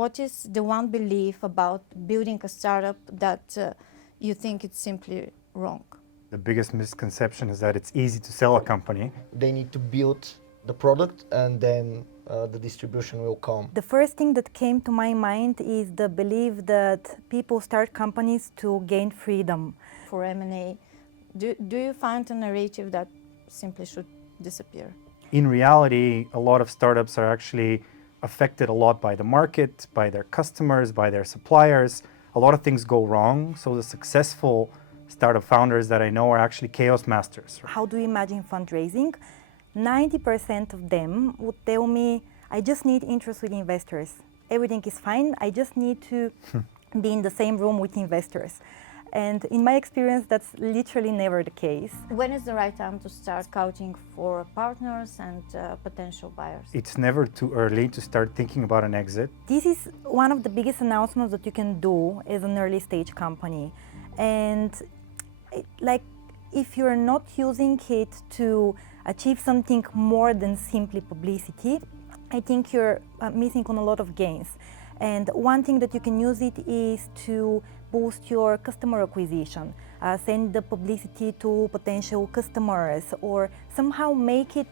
what is the one belief about building a startup that you think it's simply wrong? The biggest misconception is that it's easy to sell a company. They need to build the product and then the distribution will come. The first thing that came to my mind is the belief that people start companies to gain freedom. For M&A, do you find a narrative that simply should disappear? In reality, a lot of startups are actually affected a lot by the market, by their customers, by their suppliers. A lot of things go wrong, so the successful startup founders that I know are actually chaos masters. How do you imagine fundraising? 90% of them would tell me, I just need interest with investors. Everything is fine, I just need to be in the same room with investors. And in my experience, that's literally never the case. When is the right time to start scouting for partners and potential buyers? It's never too early to start thinking about an exit. This is one of the biggest announcements that you can do as an early stage company. And if you're not using it to achieve something more than simply publicity, I think you're missing on a lot of gains. And one thing that you can use it is to boost your customer acquisition, send the publicity to potential customers, or somehow make it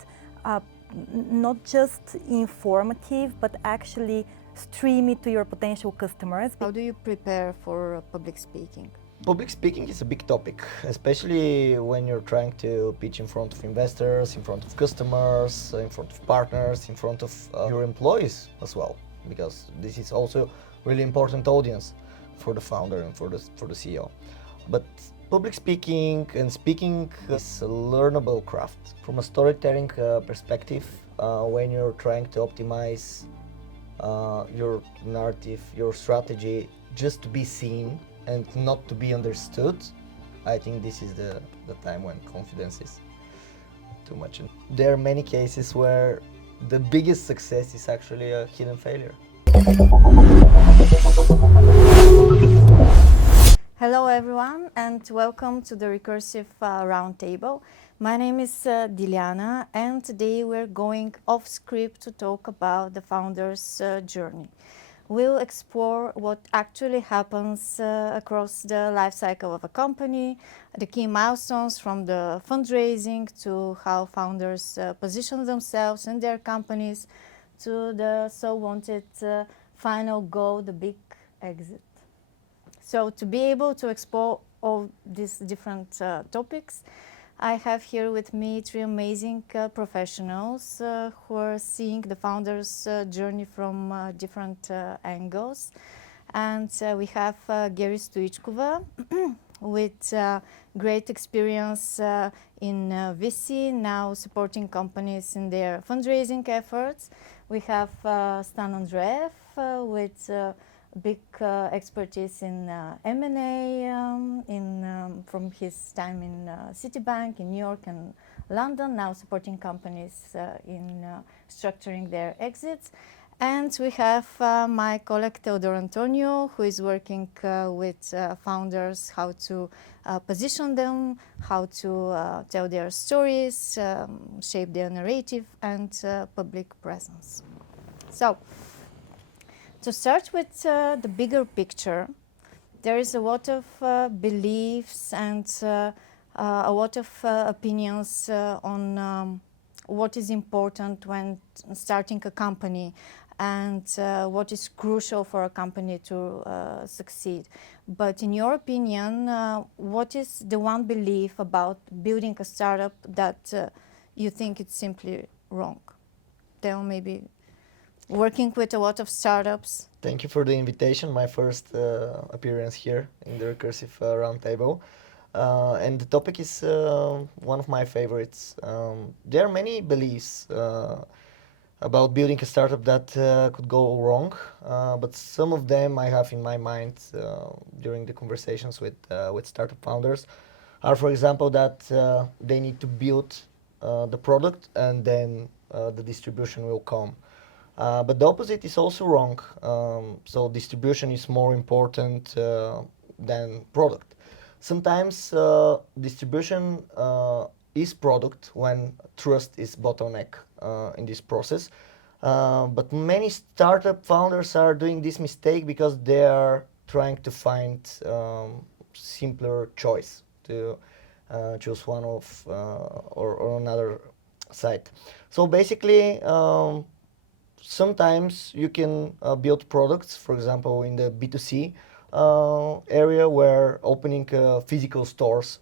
not just informative, but actually stream it to your potential customers. How do you prepare for public speaking? Public speaking is a big topic, especially when you're trying to pitch in front of investors, in front of customers, in front of partners, in front of your employees as well, because this is also really important audience for the founder and for the CEO. But public speaking and speaking is a learnable craft. From a storytelling perspective, when you're trying to optimize your narrative, your strategy, just to be seen and not to be understood, I think this is the time when confidence is too much. And there are many cases where the biggest success is actually a hidden failure. Hello everyone and welcome to the Recursive Round Table. My name is Diljana and today we're going off script to talk about the founder's journey. We'll explore what actually happens across the life cycle of a company, the key milestones from the fundraising to how founders position themselves and their companies to the so wanted final goal, the big exit. So to be able to explore all these different topics, I have here with me three amazing professionals who are seeing the founder's journey from different angles. And we have Gergana Stoichkova with great experience in VC, now supporting companies in their fundraising efforts. We have Stan Andreev with big expertise in M&A from his time in Citibank in New York and London, now supporting companies in structuring their exits. And we have my colleague Teodor Antonio, who is working with founders, how to position them, how to tell their stories, shape their narrative and public presence. So, to start with the bigger picture, there is a lot of beliefs and a lot of opinions on what is important when starting a company and what is crucial for a company to succeed. But in your opinion, what is the one belief about building a startup that you think it's simply wrong? Tell maybe. Working with a lot of startups. Thank you for the invitation, my first appearance here in the Recursive Round Table. And the topic is one of my favorites. There are many beliefs about building a startup that could go wrong, but some of them I have in my mind during the conversations with startup founders are, for example, that they need to build the product and then the distribution will come. But the opposite is also wrong. So distribution is more important than product. Sometimes distribution is product when trust is bottleneck in this process. But many startup founders are doing this mistake because they are trying to find simpler choice to choose one of or another site. So basically, sometimes you can build products, for example, in the B2C area where opening physical stores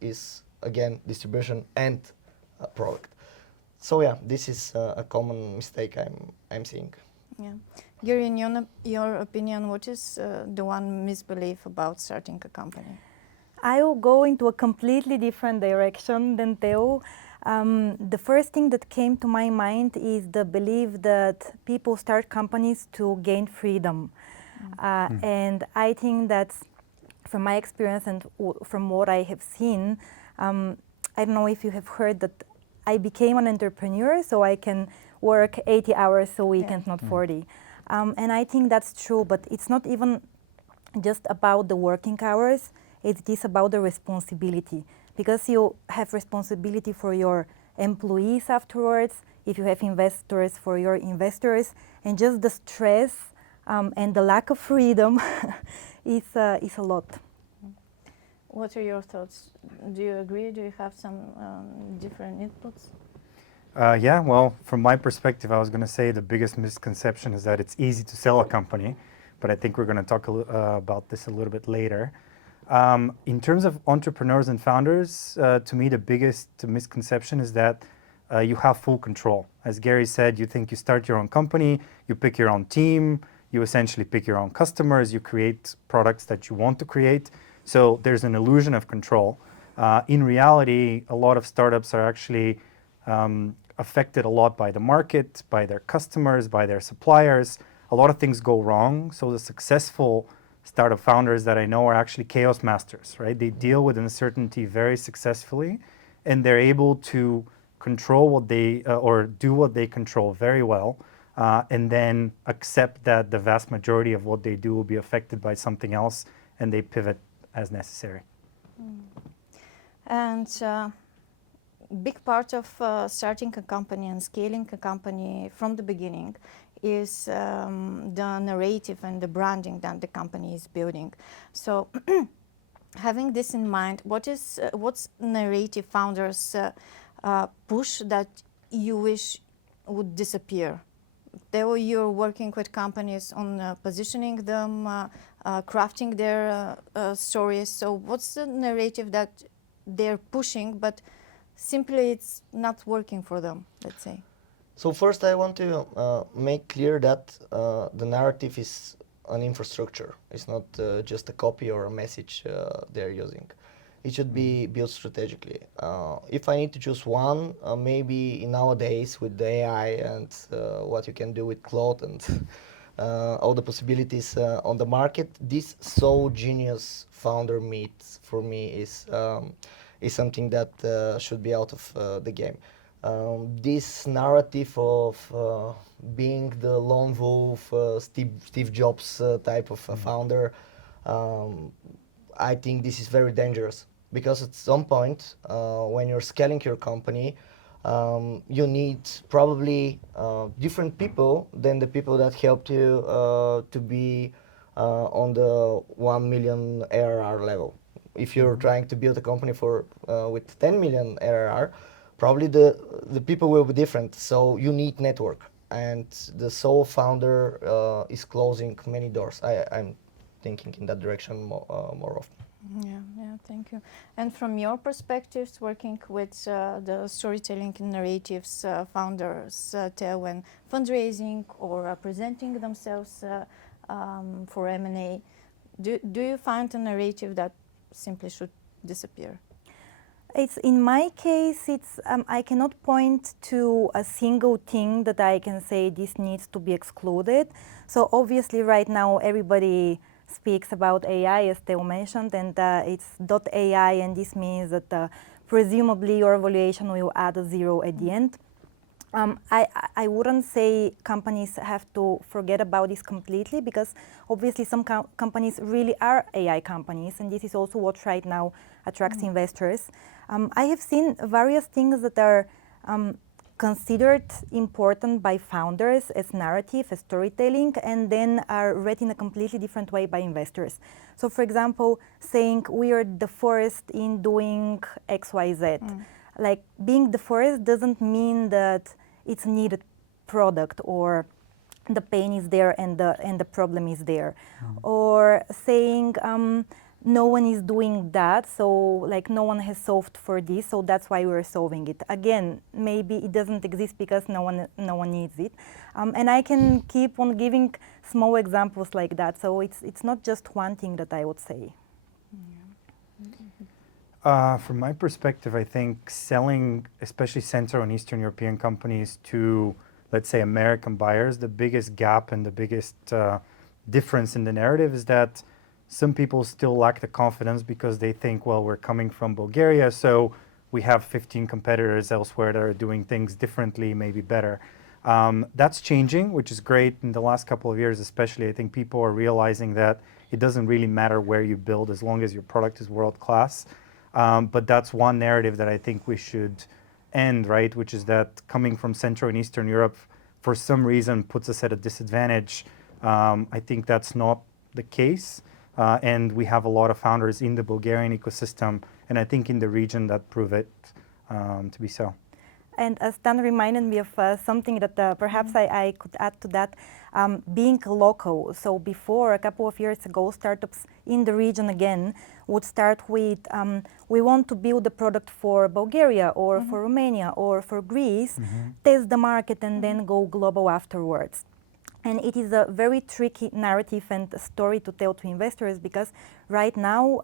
is again distribution and product. So yeah, this is a common mistake I'm seeing. Yeah. Gary, in your opinion, what is the one misbelief about starting a company? I will go into a completely different direction than Theo. The first thing that came to my mind is the belief that people start companies to gain freedom. And I think that from my experience and from what I have seen, I don't know if you have heard that I became an entrepreneur so I can work 80 hours a week and not 40. And I think that's true, but it's not even just about the working hours, it is about the responsibility. Because you have responsibility for your employees afterwards, if you have investors, for your investors, and just the stress and the lack of freedom is a lot. What are your thoughts? Do you agree? Do you have some different inputs? Yeah, well, from my perspective, I was going to say the biggest misconception is that it's easy to sell a company, but I think we're going to talk about this a little bit later. In terms of entrepreneurs and founders, to me, the biggest misconception is that you have full control. As Gary said, you think you start your own company, you pick your own team, you essentially pick your own customers, you create products that you want to create. So there's an illusion of control. In reality, a lot of startups are actually affected a lot by the market, by their customers, by their suppliers. A lot of things go wrong. So the successful startup founders that I know are actually chaos masters, right? They deal with uncertainty very successfully, and they're able to control what they or do what they control very well, and then accept that the vast majority of what they do will be affected by something else, and they pivot as necessary. And big part of starting a company and scaling a company from the beginning is the narrative and the branding that the company is building. So having this in mind, what's narrative founders push that you wish would disappear? You're working with companies on positioning them, crafting their stories. So what's the narrative that they're pushing, but simply it's not working for them, let's say? So first I want to make clear that the narrative is an infrastructure. It's not just a copy or a message they're using. It should be built strategically. If I need to choose one, maybe nowadays with the AI and what you can do with Claude and all the possibilities on the market, this so genius founder meet for me is something that should be out of the game. This narrative of being the lone wolf, Steve Jobs type of founder, I think this is very dangerous because at some point when you're scaling your company, you need probably different people than the people that helped you to be on the 1 million ARR level. If you're trying to build a company for with 10 million ARR, probably the people will be different. So you need network, and the sole founder is closing many doors. I'm thinking in that direction more often. Yeah, thank you. And from your perspectives, working with the storytelling and narratives founders, when fundraising or presenting themselves for M&A, do you find a narrative that simply should disappear? It's in my case, it's I cannot point to a single thing that I can say this needs to be excluded. So obviously right now everybody speaks about AI, as Theo mentioned, and it's .ai, and this means that presumably your evaluation will add a 0 at the end. I wouldn't say companies have to forget about this completely, because obviously some companies really are AI companies, and this is also what right now attracts investors. I have seen various things that are considered important by founders as narrative, as storytelling, and then are read in a completely different way by investors. So for example, saying we are the first in doing XYZ. Like being the first doesn't mean that it's a needed product or the pain is there and the problem is there. Or saying no one is doing that, so like no one has solved for this, so that's why we're solving it. Again, maybe it doesn't exist because no one needs it. And I can keep on giving small examples like that. So it's not just one thing that I would say. From my perspective, I think selling, especially Central and Eastern European companies to, let's say, American buyers, the biggest gap and the biggest difference in the narrative is that some people still lack the confidence because they think, well, we're coming from Bulgaria, so we have 15 competitors elsewhere that are doing things differently, maybe better. That's changing, which is great. In the last couple of years especially, I think people are realizing that it doesn't really matter where you build as long as your product is world-class. But that's one narrative that I think we should end, right? Which is that coming from Central and Eastern Europe for some reason puts us at a disadvantage. I think that's not the case. And we have a lot of founders in the Bulgarian ecosystem, and I think in the region that prove it to be so. And Stan reminded me of something that perhaps I could add to that, being local. So before, a couple of years ago, startups in the region again would start with, we want to build a product for Bulgaria or for Romania or for Greece, test the market and then go global afterwards. And it is a very tricky narrative and story to tell to investors because right now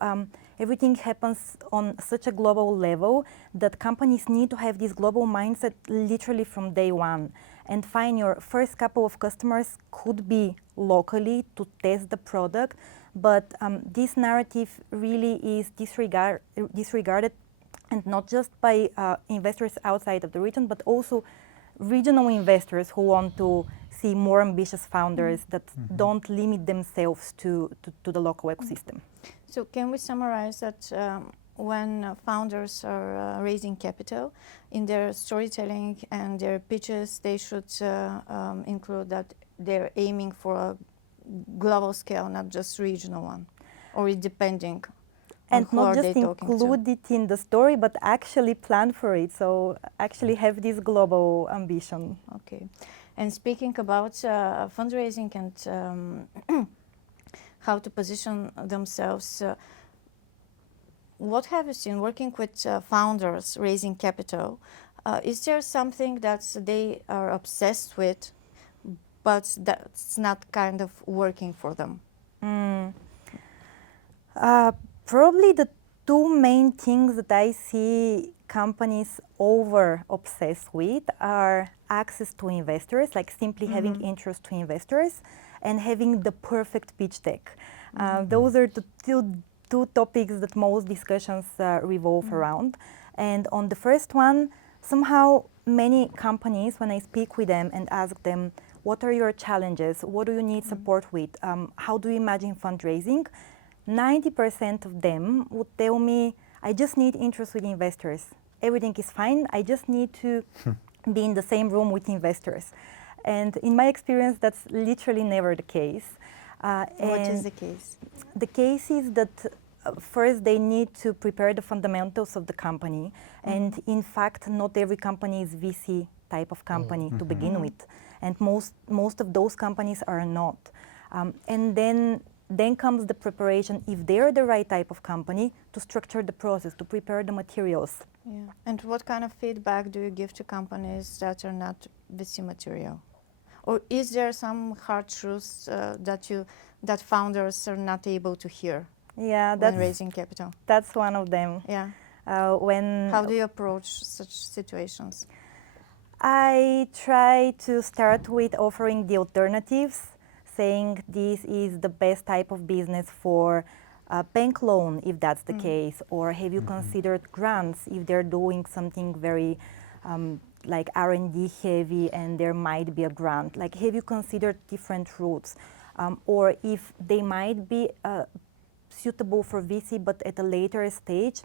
everything happens on such a global level that companies need to have this global mindset literally from day one. And fine, your first couple of customers could be locally to test the product, but this narrative really is disregarded, and not just by investors outside of the region, but also regional investors who want to see more ambitious founders that don't limit themselves to the local ecosystem. So can we summarize that when founders are raising capital, in their storytelling and their pitches, they should include that they're aiming for a global scale, not just regional one, or depending on and who not are they just talking include to. it in the story, but actually plan for it. So actually have this global ambition. Okay. And speaking about fundraising and how to position themselves, what have you seen working with founders raising capital? Is there something that they are obsessed with, but that's not kind of working for them? Probably the two main things that I see companies over-obsess with are access to investors, like simply having interest to investors, and having the perfect pitch deck. Those are the two topics that most discussions revolve around. And on the first one, somehow many companies, when I speak with them and ask them, what are your challenges? What do you need support with? How do you imagine fundraising? 90% of them would tell me, I just need interest with investors. Everything is fine. I just need to be in the same room with investors. And in my experience, that's literally never the case. What is the case? The case is that first they need to prepare the fundamentals of the company. And in fact, not every company is VC type of company to begin with. And most of those companies are not. And then comes the preparation, if they're the right type of company, to structure the process, to prepare the materials. Yeah. And what kind of feedback do you give to companies that are not VC material? Or is there some hard truths that founders are not able to hear when raising capital? That's one of them. Yeah. How do you approach such situations? I try to start with offering the alternatives, saying this is the best type of business for a bank loan, if that's the case, or have you considered grants if they're doing something very like R&D heavy and there might be a grant? Like, have you considered different routes? Or if they might be suitable for VC but at a later stage,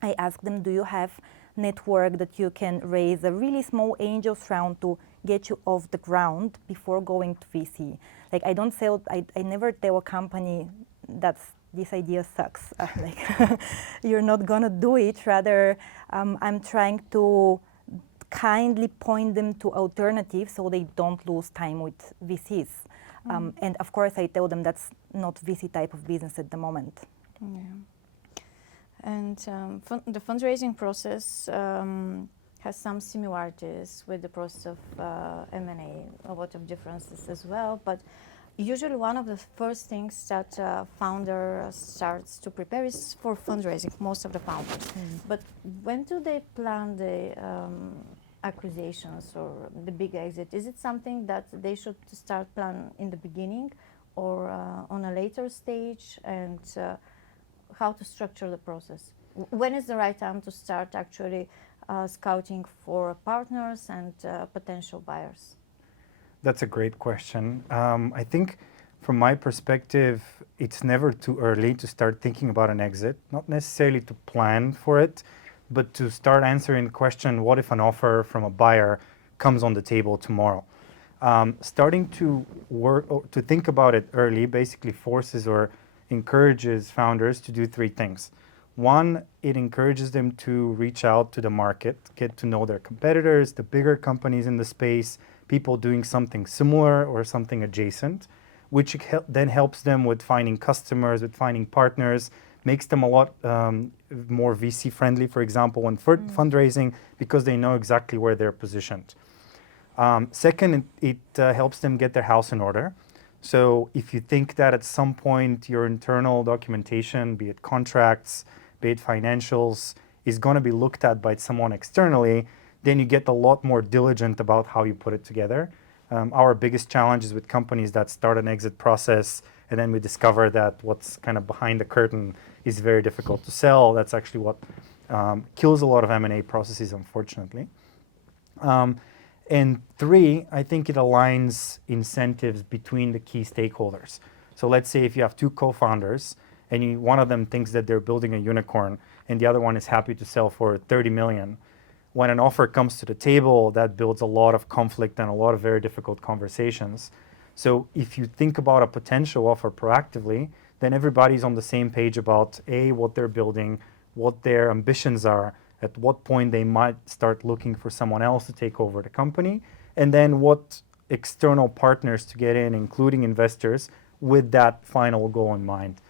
I ask them, do you have network that you can raise a really small angels round to get you off the ground before going to VC. Like I never tell a company that this idea sucks. Like you're not gonna do it. Rather, I'm trying to kindly point them to alternatives so they don't lose time with VCs. And of course, I tell them that's not VC type of business at the moment. Yeah. And the fundraising process has some similarities with the process of M&A, a lot of differences as well. But usually one of the first things that a founder starts to prepare is for fundraising, most of the founders. But when do they plan the acquisitions or the big exit? Is it something that they should start plan in the beginning or on a later stage? And how to structure the process? When is the right time to start actually scouting for partners and potential buyers? That's a great question. I think from my perspective, it's never too early to start thinking about an exit, not necessarily to plan for it, but to start answering the question, what if an offer from a buyer comes on the table tomorrow? Starting to to think about it early basically forces or encourages founders to do three things. One, it encourages them to reach out to the market, get to know their competitors, the bigger companies in the space, people doing something similar or something adjacent, which then helps them with finding customers, with finding partners, makes them a lot more VC friendly, for example, when fundraising, because they know exactly where they're positioned. Second, it helps them get their house in order. So if you think that at some point your internal documentation, be it contracts, be it financials, is going to be looked at by someone externally, then you get a lot more diligent about how you put it together. Our biggest challenge is with companies that start an exit process and then we discover that what's kind of behind the curtain is very difficult to sell. That's actually what kills a lot of M&A processes, unfortunately. And three, I think it aligns incentives between the key stakeholders. So let's say if you have two co-founders and one of them thinks that they're building a unicorn and the other one is happy to sell for 30 million. When an offer comes to the table, that builds a lot of conflict and a lot of very difficult conversations. So if you think about a potential offer proactively, then everybody's on the same page about A, what they're building, what their ambitions are, at what point they might start looking for someone else to take over the company, and then what external partners to get in, including investors, with that final goal in mind.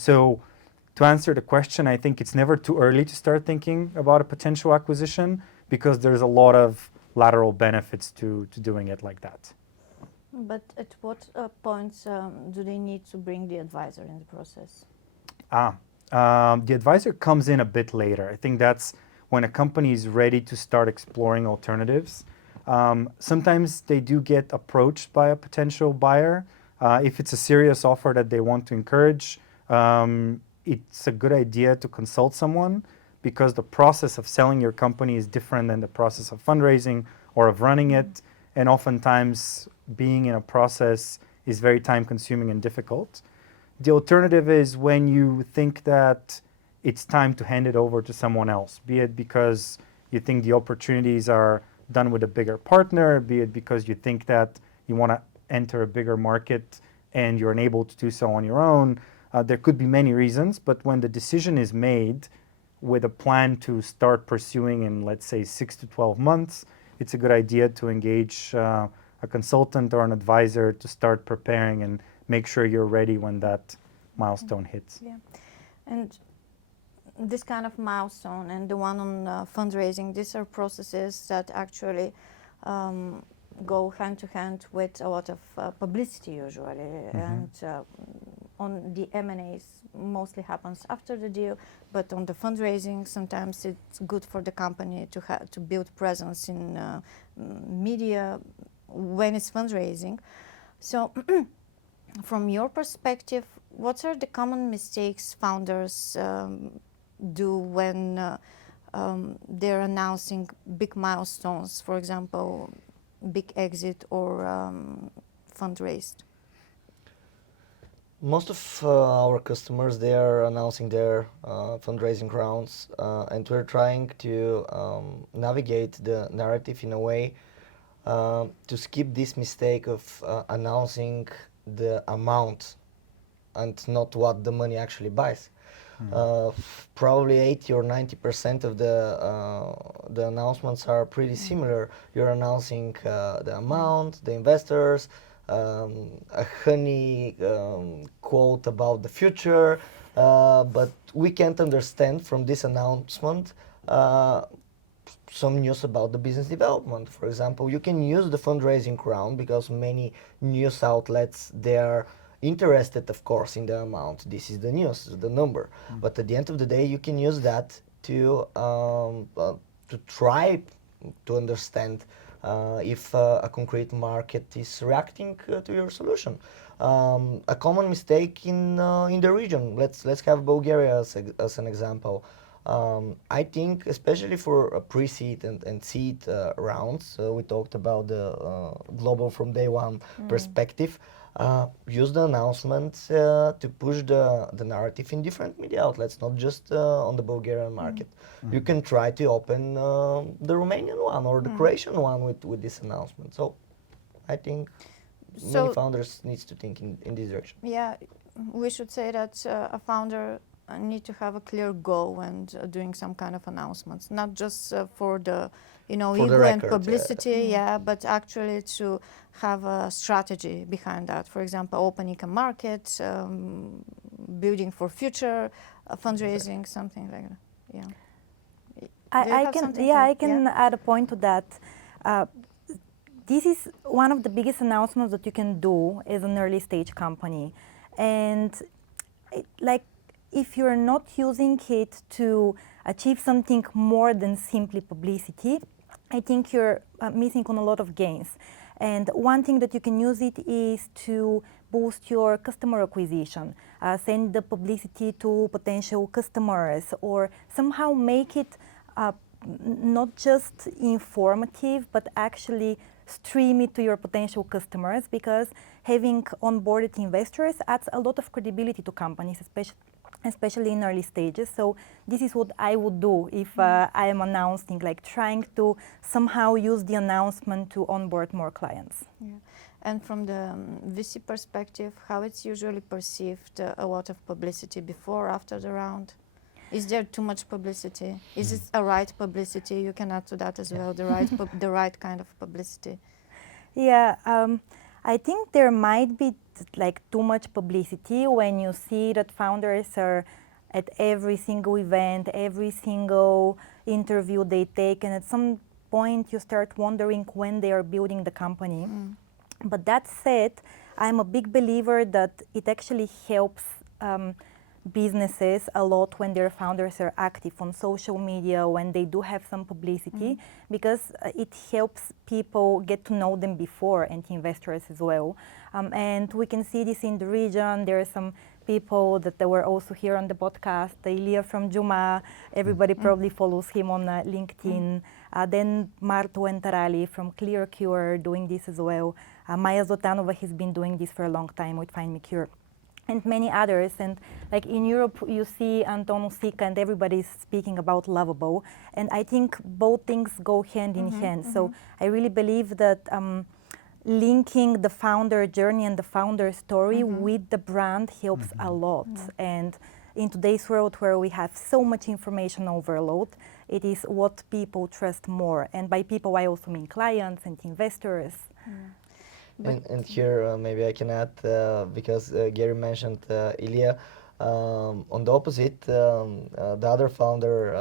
So to answer the question, I think it's never too early to start thinking about a potential acquisition because there's a lot of lateral benefits to doing it like that. But at what points do they need to bring the advisor in the process? The advisor comes in a bit later. I think that's when a company is ready to start exploring alternatives. Sometimes they do get approached by a potential buyer. If it's a serious offer that they want to encourage, it's a good idea to consult someone because the process of selling your company is different than the process of fundraising or of running it. And oftentimes being in a process is very time consuming and difficult. The alternative is when you think that it's time to hand it over to someone else, be it because you think the opportunities are done with a bigger partner, be it because you think that you want to enter a bigger market and you're unable to do so on your own. There could be many reasons, but when the decision is made with a plan to start pursuing in, let's say, 6 to 12 months, it's a good idea to engage a consultant or an advisor to start preparing and make sure you're ready when that milestone hits. Yeah, and this kind of milestone and the one on fundraising, these are processes that actually go hand to hand with a lot of publicity usually. And on the M&As mostly happens after the deal, but on the fundraising sometimes it's good for the company to build presence in media when it's fundraising. So from your perspective, what are the common mistakes founders do when they're announcing big milestones, for example, big exit or fundraised? Most of our customers, they are announcing their fundraising rounds, and we're trying to navigate the narrative in a way to skip this mistake of announcing the amount and not what the money actually buys. Probably 80 or 90% of the announcements are pretty similar. You're announcing the amount, the investors, a honey quote about the future, but we can't understand from this announcement some news about the business development. For example, you can use the fundraising round because many news outlets, they are interested, of course, in the amount. This is the news, the number. But at the end of the day, you can use that to try to understand if a concrete market is reacting to your solution. A common mistake in the region. Let's have Bulgaria as an example. I think, especially for a pre-seed and seed rounds, we talked about the global from day one perspective. Use the announcement to push the narrative in different media outlets, not just on the Bulgarian market. You can try to open the Romanian one or the Croatian one with this announcement. So I think many founders needs to think in this direction. Yeah, we should say that a founder need to have a clear goal when doing some kind of announcements, not just for the ego and publicity, but actually to have a strategy behind that. For example, opening a market, building for future, fundraising, something like that. Yeah. I can add a point to that. This is one of the biggest announcements that you can do as an early stage company, and if you're not using it to achieve something more than simply publicity, I think you're missing on a lot of gains. And one thing that you can use it is to boost your customer acquisition, send the publicity to potential customers, or somehow make it not just informative, but actually stream it to your potential customers, because having onboarded investors adds a lot of credibility to companies, especially in early stages. So this is what I would do if I am announcing, trying to somehow use the announcement to onboard more clients. Yeah. And from the VC perspective, how it's usually perceived, a lot of publicity before, after the round? Is there too much publicity? Is it a right publicity? You can add to that as well, the right kind of publicity. Yeah, I think there might be too much publicity when you see that founders are at every single event, every single interview they take, and at some point you start wondering when they are building the company. But that said, I'm a big believer that it actually helps businesses a lot when their founders are active on social media, when they do have some publicity, because it helps people get to know them before, and investors as well. And we can see this in the region. There are some people that were also here on the podcast. Ilya from Juma, everybody probably follows him on LinkedIn. Then Marto and Tarali from ClearCure doing this as well. Maya Zotanova has been doing this for a long time with Find Me Cure, and many others. And in Europe, you see Antonio Sika, and everybody's speaking about Lovable. And I think both things go hand in hand. So I really believe that linking the founder journey and the founder story with the brand helps a lot. And in today's world where we have so much information overload, it is what people trust more. And by people, I also mean clients and investors. And here maybe I can add, because Gary mentioned Ilya, on the opposite, the other founder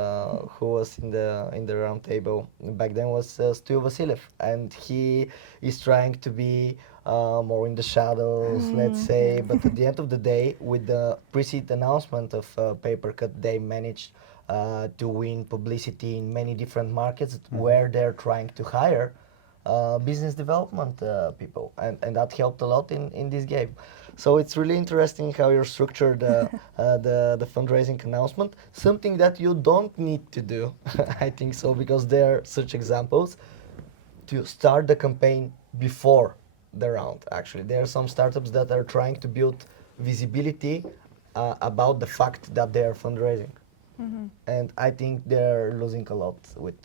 who was in the round table back then was Stu Vasiliev, and he is trying to be more in the shadows, let's say. But at the end of the day, with the pre-seed announcement of Papercut, they managed to win publicity in many different markets where they're trying to hire business development people, and that helped a lot in this game. So it's really interesting how you structured the fundraising announcement, something that you don't need to do, I think so, because there are such examples to start the campaign before the round. Actually, there are some startups that are trying to build visibility about the fact that they are fundraising. And I think they're losing a lot with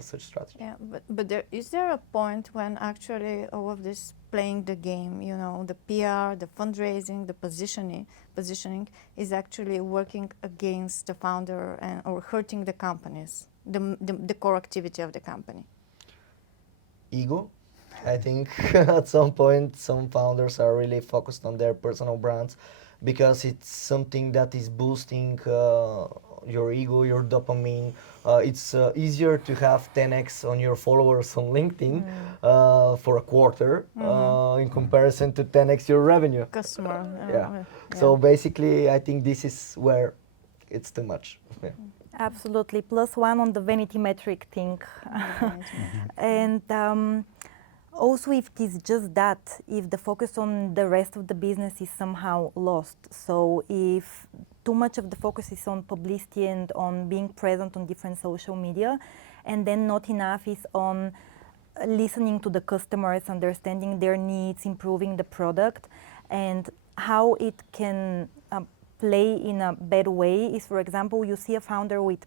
such strategy. Yeah, but is there a point when actually all of this playing the game, you know, the PR, the fundraising, the positioning is actually working against the founder or hurting the companies, the core activity of the company? Ego. I think at some point some founders are really focused on their personal brands because it's something that is boosting your ego, your dopamine. It's easier to have 10x on your followers on LinkedIn for a quarter in comparison to 10x your revenue. Customer. Yeah. So basically, I think this is where it's too much. Yeah. Absolutely. +1 on the vanity metric thing. And also, if it is just that, if the focus on the rest of the business is somehow lost. So if too much of the focus is on publicity and on being present on different social media, and then not enough is on listening to the customers, understanding their needs, improving the product, and how it can play in a bad way is, for example, you see a founder with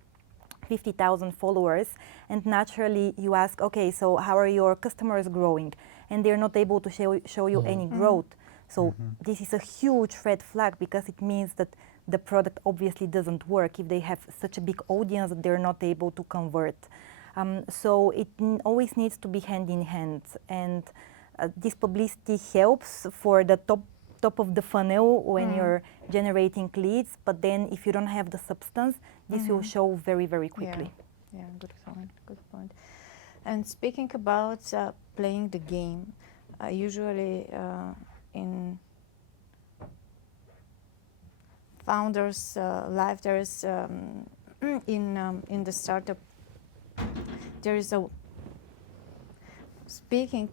50,000 followers, and naturally you ask, okay, so how are your customers growing? And they're not able to show you any growth. So this is a huge red flag because it means that the product obviously doesn't work if they have such a big audience that they're not able to convert. So it always needs to be hand in hand, and this publicity helps for the top of the funnel when you're generating leads, but then if you don't have the substance, this will show very, very quickly. Yeah, good point. And speaking about playing the game, usually in founders' life, there is in the startup there is a speaking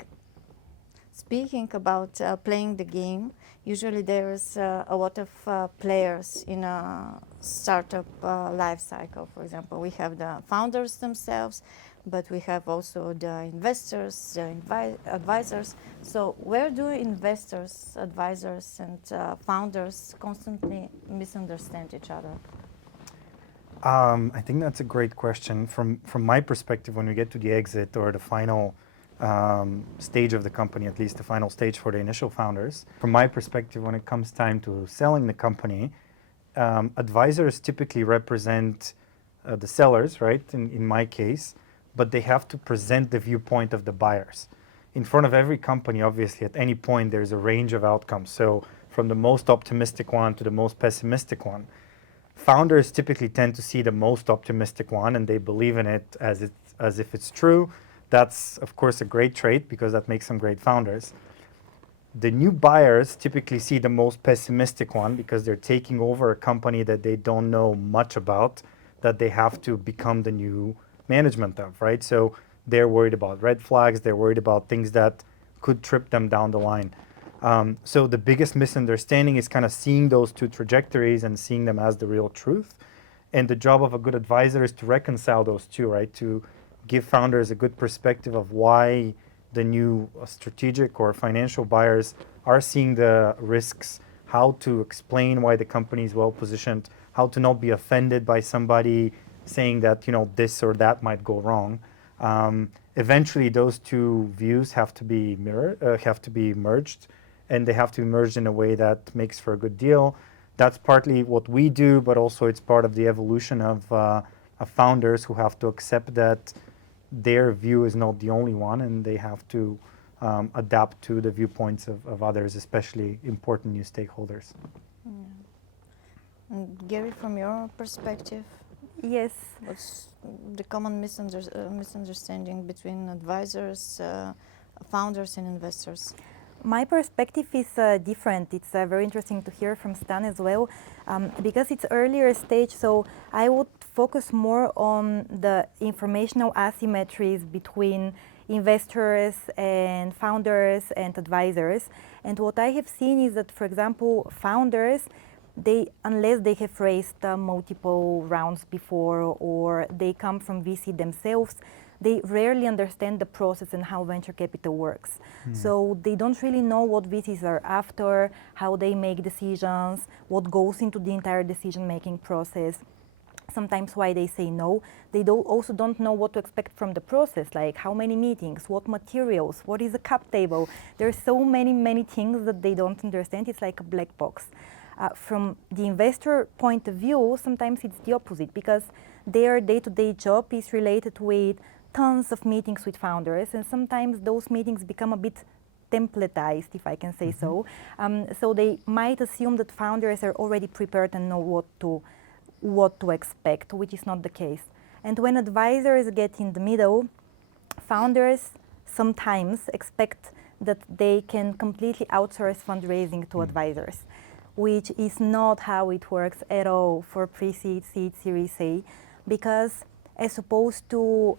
about playing the game. Usually there is a lot of players in a startup life cycle. For example, we have the founders themselves, but we have also the investors, the advisors. So where do investors, advisors, and founders constantly misunderstand each other? I think that's a great question. From my perspective, when we get to the exit or the final stage of the company, at least the final stage for the initial founders, from my perspective, when it comes time to selling the company, advisors typically represent the sellers, right, in my case, but they have to present the viewpoint of the buyers. In front of every company, obviously, at any point, there's a range of outcomes. So from the most optimistic one to the most pessimistic one. Founders typically tend to see the most optimistic one, and they believe in it as if it's true. That's, of course, a great trait because that makes them great founders. The new buyers typically see the most pessimistic one because they're taking over a company that they don't know much about, that they have to become the new management of, right? So they're worried about red flags, they're worried about things that could trip them down the line. So the biggest misunderstanding is kind of seeing those two trajectories and seeing them as the real truth. And the job of a good advisor is to reconcile those two, right? To give founders a good perspective of why the new strategic or financial buyers are seeing the risks, how to explain why the company is well positioned, how to not be offended by somebody saying that, you know, this or that might go wrong. Eventually, those two views have to be merged, and they have to be merged in a way that makes for a good deal. That's partly what we do, but also it's part of the evolution of founders who have to accept that their view is not the only one, and they have to adapt to the viewpoints of others, especially important new stakeholders. Yeah. And Gary, from your perspective, Yes. what's the common misunderstanding between advisors, founders, and investors? My perspective is different. It's very interesting to hear from Stan as well, because it's earlier stage, so I would focus more on the informational asymmetries between investors and founders and advisors. And what I have seen is that, for example, founders, unless they have raised multiple rounds before or they come from VC themselves, they rarely understand the process and how venture capital works. So they don't really know what VCs are after, how they make decisions, what goes into the entire decision-making process. Sometimes why they say no. They also don't know what to expect from the process, like how many meetings, what materials, what is a cap table. There's so many things that they don't understand. It's like a black box. From the investor point of view, sometimes it's the opposite, because their day-to-day job is related with tons of meetings with founders, and sometimes those meetings become a bit templatized, if I can say so. So they might assume that founders are already prepared and know what to expect, which is not the case. And when advisors get in the middle, founders sometimes expect that they can completely outsource fundraising to advisors, which is not how it works at all for pre-seed, seed, Series A, because as opposed to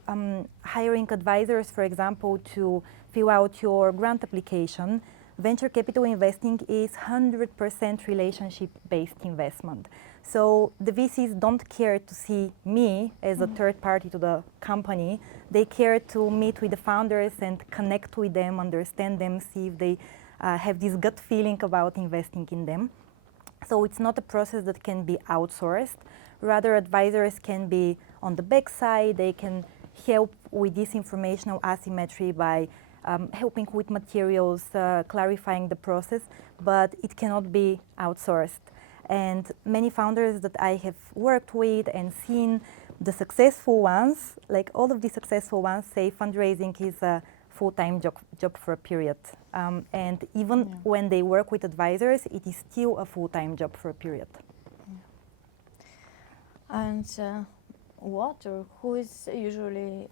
hiring advisors, for example, to fill out your grant application, venture capital investing is 100% relationship-based investment. So the VCs don't care to see me as a third party to the company. They care to meet with the founders and connect with them, understand them, see if they have this gut feeling about investing in them. So it's not a process that can be outsourced. Rather, advisors can be on the backside. They can help with this informational asymmetry by helping with materials, clarifying the process, but it cannot be outsourced. And many founders that I have worked with and seen, the successful ones, like all of the successful ones, say fundraising is a full-time job for a period. And even when they work with advisors, it is still a full-time job for a period. And what or who is usually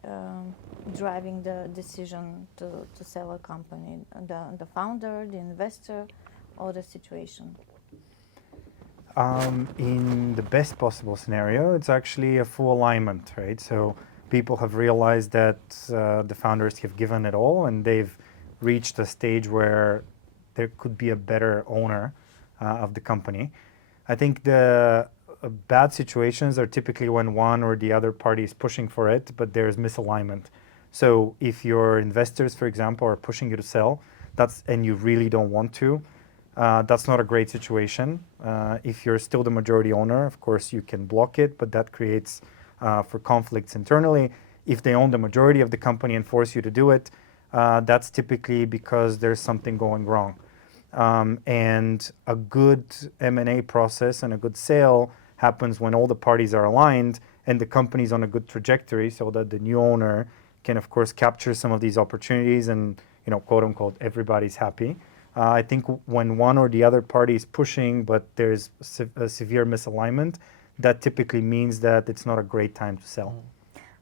driving the decision to sell a company? The founder, the investor, or the situation? In the best possible scenario, it's actually a full alignment, right? So people have realized that the founders have given it all, and they've reached a stage where there could be a better owner of the company. I think the bad situations are typically when one or the other party is pushing for it, but there's misalignment. So if your investors, for example, are pushing you to sell, and you really don't want to, that's not a great situation. If you're still the majority owner, of course, you can block it, but that creates for conflicts internally. If they own the majority of the company and force you to do it, that's typically because there's something going wrong. And a good M&A process and a good sale happens when all the parties are aligned and the company's on a good trajectory, so that the new owner can, of course, capture some of these opportunities and, quote unquote, everybody's happy. I think when one or the other party is pushing, but there's a severe misalignment, that typically means that it's not a great time to sell.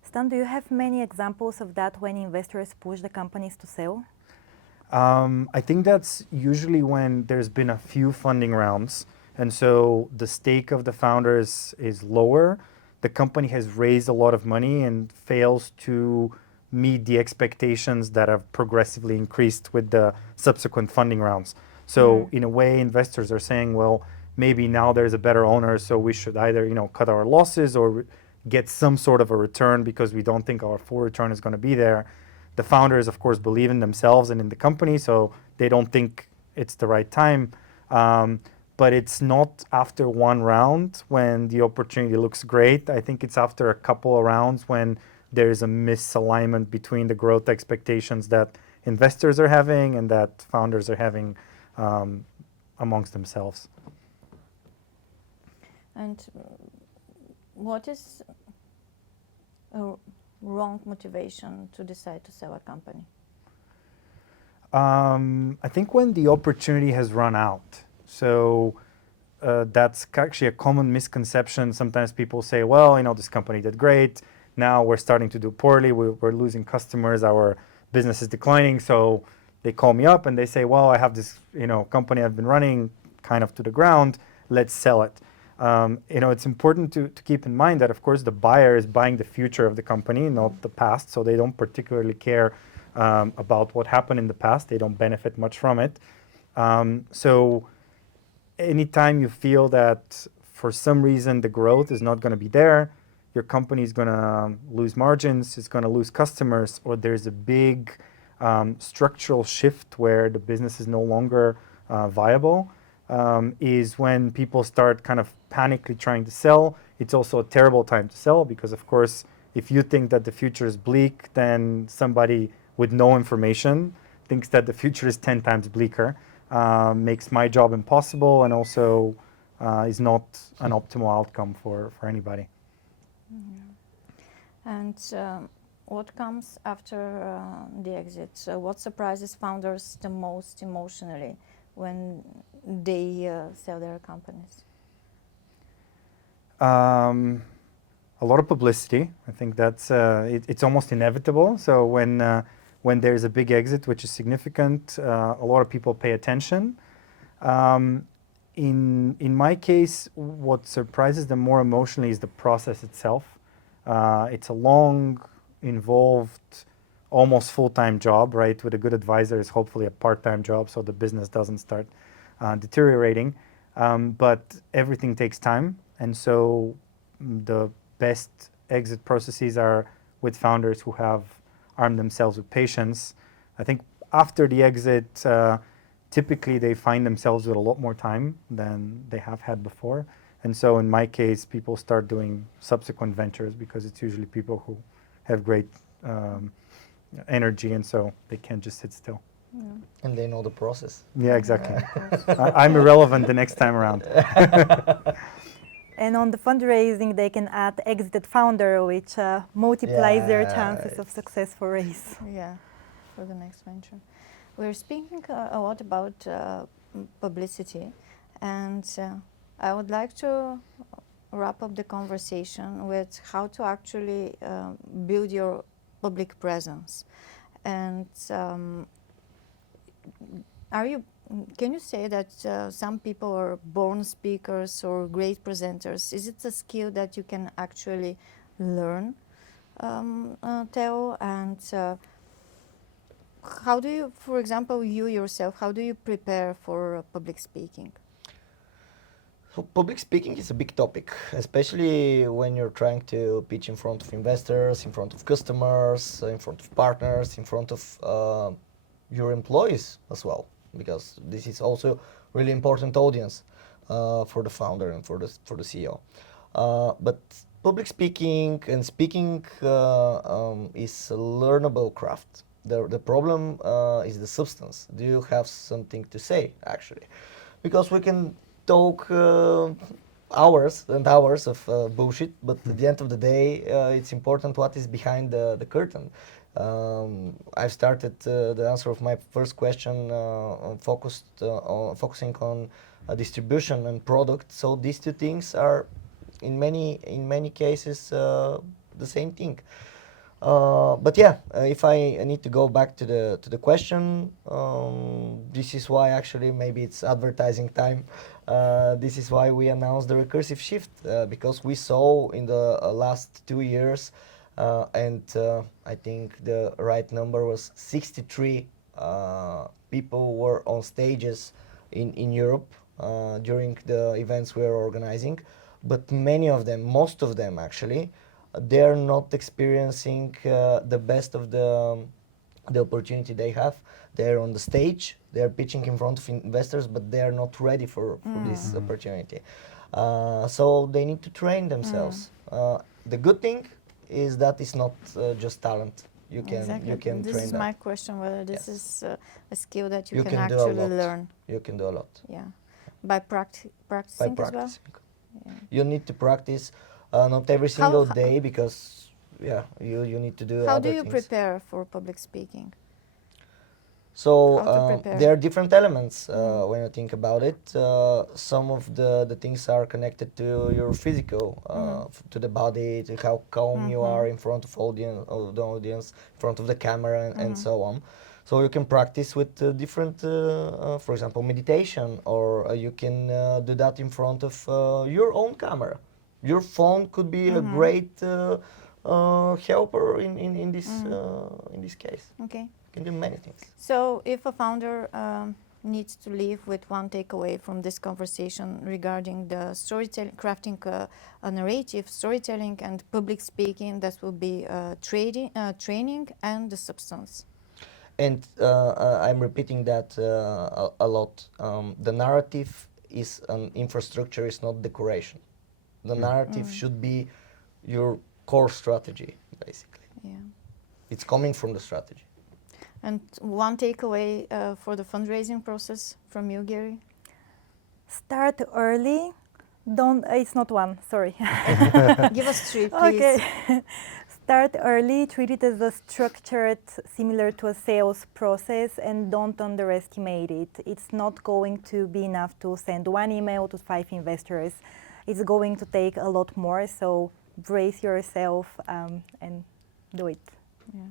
Stan, do you have many examples of that when investors push the companies to sell? I think that's usually when there's been a few funding rounds, and so the stake of the founders is lower. The company has raised a lot of money and fails to meet the expectations that have progressively increased with the subsequent funding rounds. So in a way, investors are saying, well, maybe now there's a better owner, so we should either cut our losses or get some sort of a return because we don't think our full return is going to be there. The founders, of course, believe in themselves and in the company, so they don't think it's the right time. But it's not after one round when the opportunity looks great. I think it's after a couple of rounds when there's a misalignment between the growth expectations that investors are having and that founders are having amongst themselves. And what is a wrong motivation to decide to sell a company? I think when the opportunity has run out. So that's actually a common misconception. Sometimes people say, well, this company did great. Now we're starting to do poorly. We're losing customers. Our business is declining. So they call me up and they say, well, I have this company I've been running kind of to the ground. Let's sell it. It's important to keep in mind that, of course, the buyer is buying the future of the company, not the past. So they don't particularly care about what happened in the past. They don't benefit much from it. So anytime you feel that for some reason the growth is not going to be there, your company is going to lose margins, it's going to lose customers, or there's a big structural shift where the business is no longer viable, is when people start kind of panically trying to sell. It's also a terrible time to sell because, of course, if you think that the future is bleak, then somebody with no information thinks that the future is 10 times bleaker, makes my job impossible, and also is not an optimal outcome for anybody. And what comes after the exit? So what surprises founders the most emotionally when they sell their companies? A lot of publicity. I think that's it's almost inevitable. So when there's a big exit, which is significant, a lot of people pay attention. In my case, what surprises them more emotionally is the process itself. It's a long, involved, almost full-time job, right? With a good advisor is hopefully a part-time job, so the business doesn't start deteriorating. But everything takes time, and so the best exit processes are with founders who have armed themselves with patience. I think after the exit, typically they find themselves with a lot more time than they have had before. And so in my case, people start doing subsequent ventures because it's usually people who have great energy, and so they can't just sit still. Yeah. And they know the process. Yeah, exactly. I'm irrelevant the next time around. And on the fundraising, they can add exited founder, which multiplies their chances of successful raise. Yeah, for the next venture. We're speaking a lot about publicity, and I would like to wrap up the conversation with how to actually build your public presence. And can you say that some people are born speakers or great presenters? Is it a skill that you can actually learn, Theo? And how do you, for example, you yourself, how do you prepare for public speaking? So public speaking is a big topic, especially when you're trying to pitch in front of investors, in front of customers, in front of partners, in front of your employees as well, because this is also really important audience for the founder and for the CEO. But public speaking and speaking is a learnable craft. The problem is the substance. Do you have something to say, actually? Because we can talk hours and hours of bullshit, but at the end of the day, it's important what is behind the curtain. I've started the answer of my first question focusing on distribution and product. So these two things are, in many cases, the same thing. But yeah, if I need to go back to the question, this is why actually maybe it's advertising time. This is why we announced the recursive shift, because we saw in the last 2 years, and I think the right number was 63 people were on stages in Europe during the events we are organizing, but many of them, most of them actually, they're not experiencing the best of the opportunity they have. They're on the stage, they're pitching in front of investors, but they're not ready for this opportunity. So they need to train themselves. The good thing is that it's not just talent. You can train This is that. my question, whether this is a skill that you can do a actually lot. learn. You can do a lot. Yeah, by practicing By as well. practicing. Yeah. You need to practice not every single day, because you need to do How other do you things. prepare for public speaking? So How to prepare? there are different elements when you think about it. Some of the things are connected to your physical, to the body, to how calm you are in front of the audience, in front of the camera, and so on. So you can practice with different, for example, meditation, or you can do that in front of your own camera. Your phone could be a great helper in this case. Okay. You can do many things. So if a founder needs to leave with one takeaway from this conversation regarding the storytelling, crafting a narrative, storytelling, and public speaking, that will be training and the substance. And I'm repeating that a lot. The narrative is an infrastructure, is not decoration. The narrative should be your core strategy, basically. Yeah. It's coming from the strategy. And one takeaway for the fundraising process from you, Gary? Start early. Don't. It's not one. Sorry. Give us three, please. Okay. Start early. Treat it as a structured, similar to a sales process, and don't underestimate it. It's not going to be enough to send one email to 5 investors. It's going to take a lot more. So brace yourself and do it. Yeah.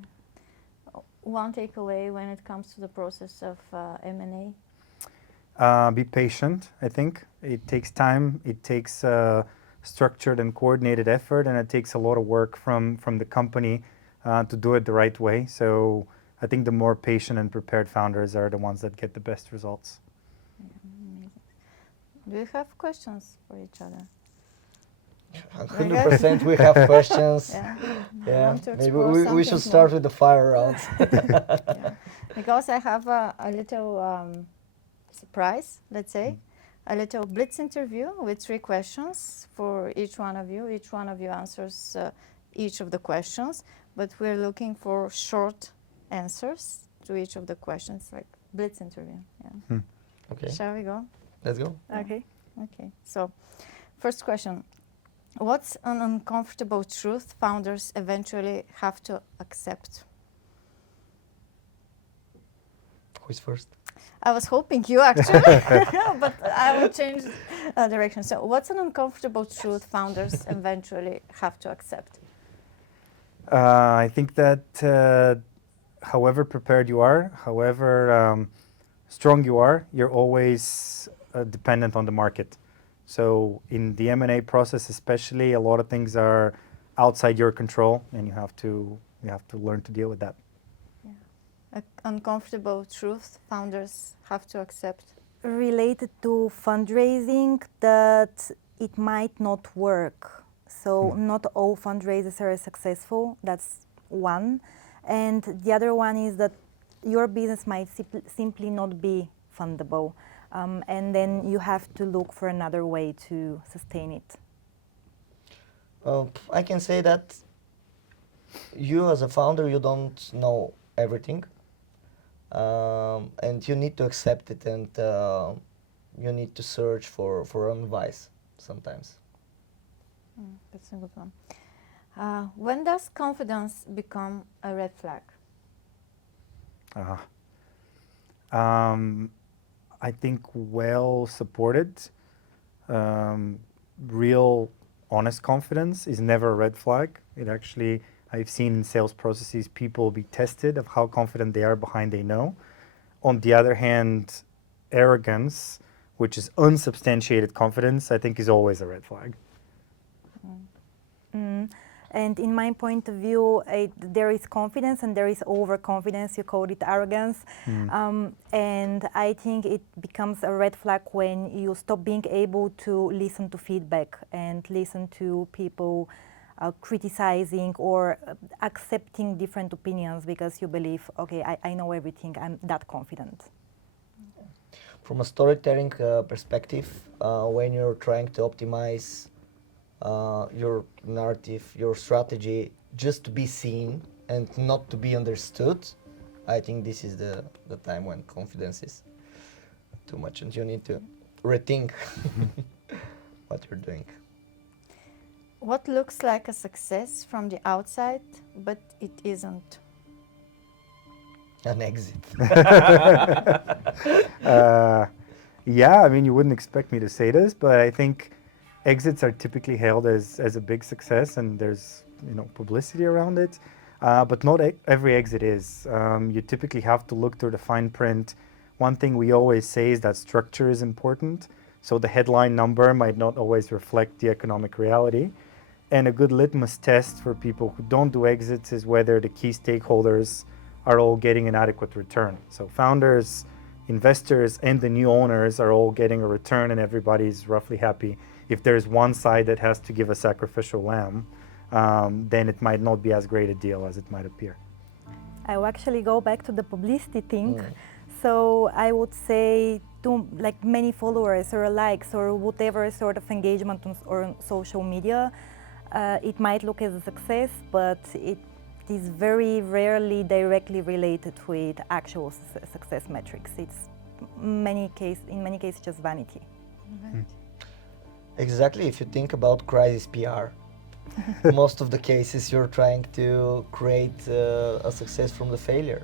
One takeaway when it comes to the process of M&A? Be patient, I think. It takes time, it takes structured and coordinated effort, and it takes a lot of work from the company to do it the right way. So I think the more patient and prepared founders are the ones that get the best results. Amazing. Do you have questions for each other? 100% we have questions. Yeah. Yeah, Want to maybe explore we something should start more? with the fire rounds. Yeah. Because I have a little surprise, let's say, a little Blitz interview with 3 questions for each one of you. Each one of you answers each of the questions, but we're looking for short answers to each of the questions, like Blitz interview. Yeah. Okay, Shall we go? let's go. Okay. Okay. So, first question. What's an uncomfortable truth founders eventually have to accept? Who's first? I was hoping you actually, but I will change direction. So what's an uncomfortable truth founders eventually have to accept? I think that however prepared you are, however strong you are, you're always dependent on the market. So in the M&A process especially, a lot of things are outside your control, and you have to learn to deal with that. An uncomfortable truth founders have to accept. Related to fundraising, that it might not work. So not all fundraisers are successful. That's one. And the other one is that your business might simply not be fundable. And then you have to look for another way to sustain it. I can say that you as a founder, you don't know everything. And you need to accept it, and you need to search for advice sometimes. That's a good one. When does confidence become a red flag? I think well supported, real honest confidence is never a red flag. It actually, I've seen in sales processes people be tested of how confident they are behind they know. On the other hand, arrogance, which is unsubstantiated confidence, I think is always a red flag. And in my point of view, there is confidence and there is overconfidence. You called it arrogance. And I think it becomes a red flag when you stop being able to listen to feedback and listen to people criticizing or accepting different opinions because you believe, okay, I know everything, I'm that confident. From a storytelling perspective, when you're trying to optimize your narrative, your strategy, just to be seen and not to be understood, I think this is the time when confidence is too much and you need to rethink what you're doing. What looks like a success from the outside, but it isn't? An exit. Yeah, I mean, you wouldn't expect me to say this, but I think exits are typically hailed as a big success, and there's publicity around it. But not every exit is. You typically have to look through the fine print. One thing we always say is that structure is important. So the headline number might not always reflect the economic reality. And a good litmus test for people who don't do exits is whether the key stakeholders are all getting an adequate return. So founders investors and the new owners are all getting a return and everybody's roughly happy. If there's one side that has to give a sacrificial lamb, then it might not be as great a deal as it might appear. I will actually go back to the publicity thing. So I would say to like many followers or likes or whatever sort of engagement on social media, it might look as a success, but it is very rarely directly related with actual success metrics. It's in many cases just vanity. Exactly. If you think about crisis PR, most of the cases you're trying to create a success from the failure.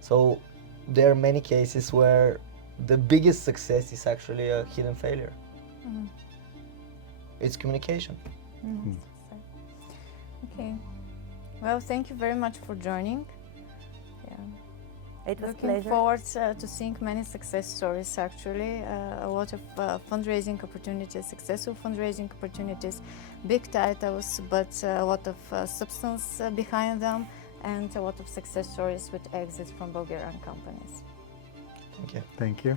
So there are many cases where the biggest success is actually a hidden failure. It's communication. Okay. Well, thank you very much for joining. Yeah. It was a Looking pleasure. forward to seeing many success stories, actually. A lot of fundraising opportunities, successful fundraising opportunities, big titles, but a lot of substance behind them, and a lot of success stories with exits from Bulgarian companies. Okay. Thank you.